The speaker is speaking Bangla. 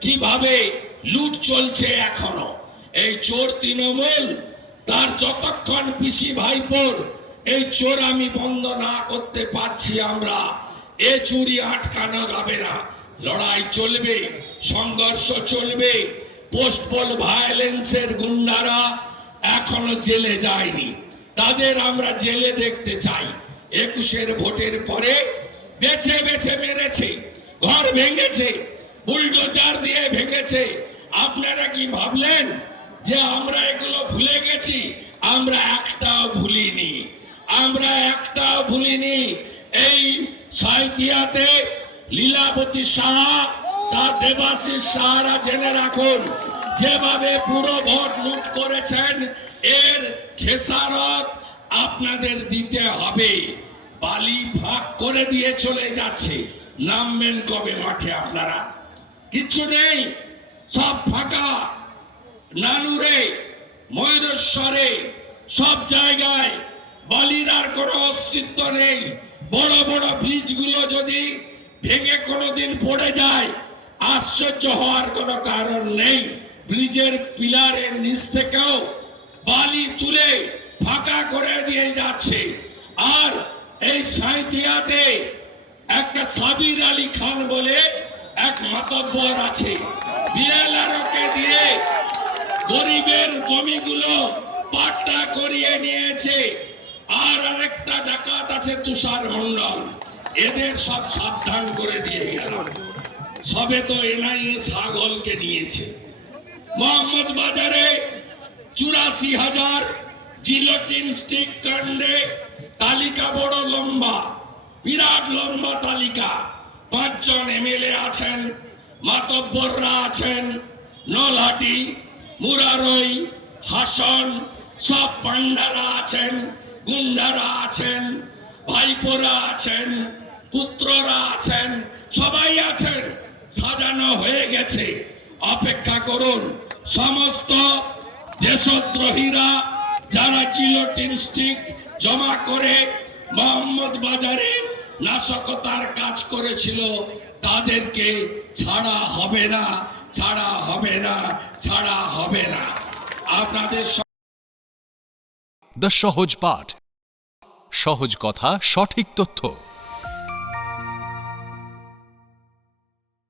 কীভাবে লুট চলছে এখনও? এই চোর তৃণমূল, তার যতক্ষণ পিসি ভাইপোর, এই চোর আমি বন্ধ না করতে পারছি আমরা। এ চুরি আটকানো যাবে না। লড়াই চলবে, সংঘর্ষ চলবে। পোস্টপল ভায়োলেন্সের গুন্ডারা এখনও জেলে যায়নি। তাদের আমরা জেলে দেখতে চাই। একুশের ভোটের পরে বেছে বেছে মেরেছে, ঘর ভেঙেছে। বুলডোজার দিয়ে ভেঙেছে। আপনারা কি ভাবলেন যে আমরা এগুলো ভুলে গেছি? আমরা একটাও ভুলিনি। আমরা একটাও ভুলিনি। এই সাহিতিয়াতে লীলাবতী সাহা তার দেবাশিস সাহারা জেনে রাখুন, যেভাবে পুরো ভোট লুট করেছেন, এর খেসারত আপনাদের দিতে হবে। বালি ফাঁক করে দিয়ে চলে যাচ্ছে। নামবেন কবে মাঠে আপনারা? কিচ্ছু নেই, সব ফাঁকা। নানুরে, ময়ূরেশ্বরে, সব জায়গায় বালির আর কোনো অস্তিত্ব নেই। বড় বড় ব্রিজগুলো যদি ভেঙে কোনোদিন পড়ে যায়, আশ্চর্য হওয়ার কোনো কারণ নেই। ব্রিজের পিলারের নিচ থেকেও বালি তুলে ফাঁকা করে দিয়ে যাচ্ছে। আর এই সাঁইতিয়াতে একটা সাবির আলী খান বলে এক মাতব্বর আছে। বিএলআরকে দিয়ে গরিবের জমিগুলো পাট্টা করিয়ে নিয়েছে। আর আরেকটা ডাকাত আছে তুষার মন্ডল এদের সব সাবধান করে দিয়ে গেল সবে তো এনআইএ ছাগলকে নিয়েছে। মোহাম্মদ বাজারে চুরাশি হাজার জিলোটিন স্টিক কাণ্ডে তালিকা বড় লম্বা, বিরাট লম্বা তালিকা। পাঁচজন এমএলএ আছেন, মাতব্বররা আছেন নলহাটি মুরারই, হাসন, সব পান্ডারা আছেন, গুন্ডারা আছেন, ভাইপোরা আছেন, পুত্ররা আছেন, সবাই আছেন। সাজানো হয়ে গেছে। অপেক্ষা করুন। সমস্ত দেশদ্রোহীরা যারা জিলোটিন স্টিক জমা করে মোহাম্মদ বাজারে নাশকতার কাজ করেছিল, তাদেরকে ছাড়া হবে না, ছাড়া হবে না, ছাড়া হবে না। আপনাদের দ্য সহজ পাঠ, সহজ কথা, সঠিক তথ্য।